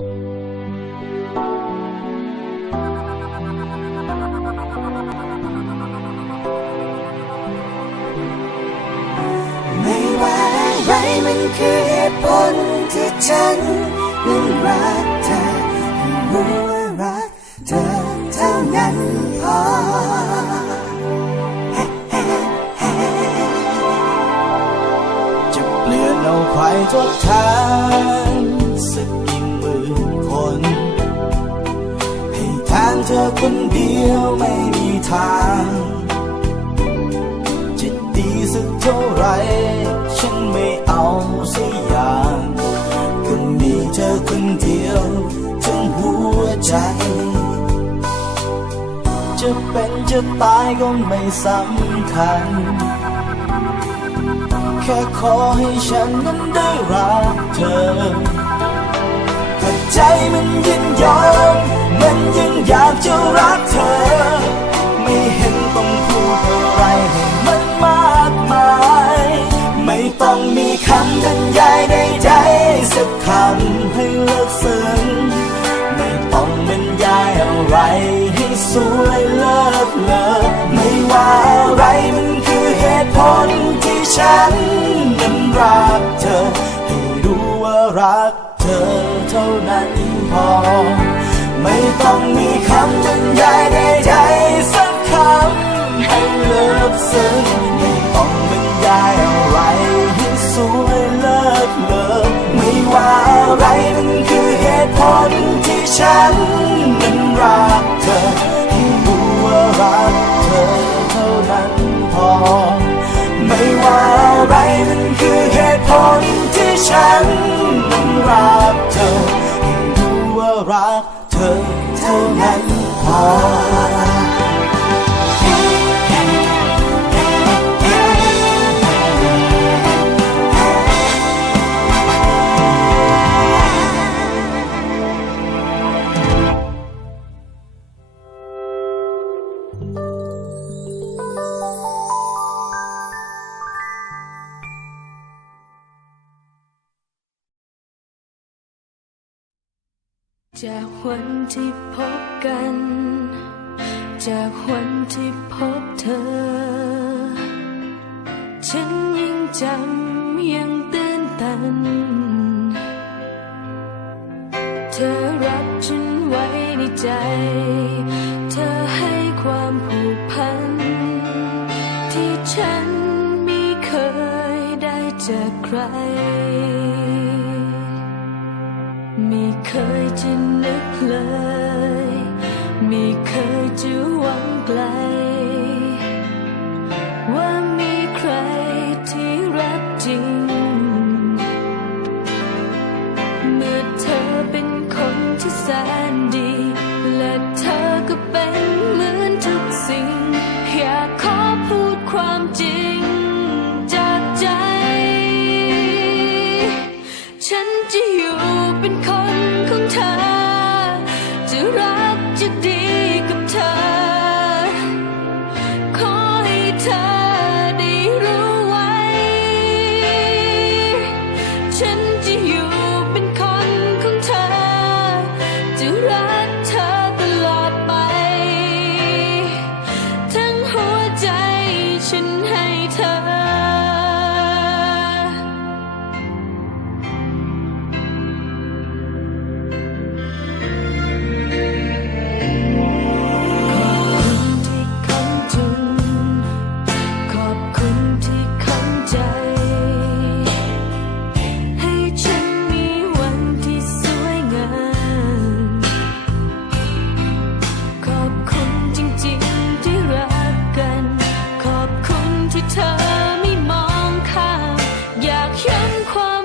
ไม่ว่าอะไรมันคือเหตุผลที่ฉันนั้นรักเธอให้รู้ว่ารักเธอเท่านั้นพอจะเปลี่ยนเอาใครทดแทนสักกี่ อื่นคน ให้แทนเธอคนเดียวไม่มีทางจะดีสักเท่าไร ฉันไม่เอาสักอย่างก็มีเธอคนเดียวทั้งหัวใจ จะเป็นจะตายก็ไม่สำคัญแค่ขอให้ฉันนั้นได้รักเธอ ใจมันยินยอมมันยังอยากจะรักเธอ ไม่เห็นต้องพูดอะไรให้มันมากมาย ไม่ต้องมีคำบรรยายใดๆสักคำให้เลิกซึ้งไม่ต้องบรรยายอะไรให้สวยเลิศเลอไม่ว่าอะไรมันคือเหตุผลที่ฉันนั้นรักเธอให้รู้ว่ารัก อเท่านั้นพอ ไม่ต้องมีคำบรรยายใดๆสักคำให้เลิกซึ้งไม่ต้องบรรยายอะไรให้สวยเลิศเลอไม่ว่าอะไรมันคือเหตุผลที่ฉันนั้นรักเธอให้รู้ว่ารักเธอเท่านั้นพอ ที่พบกัน จากวันที่พบเธอ ฉันยังจำยังตื่นตัน เธอรับฉันไว้ในใจ เธอให้ความผูกพัน ที่ฉันไม่เคยได้จากใคร ไม่เคยจะ เลย ไม่เคยจะหวังไกล ว่ามีใครที่รักจริง เมื่อเธอเป็นคนที่แสนดี และเธอก็เป็นเหมือนทุกสิ่ง อยากขอพูดความจริงจากใจ ฉันจะอยู่เป็นคน 快。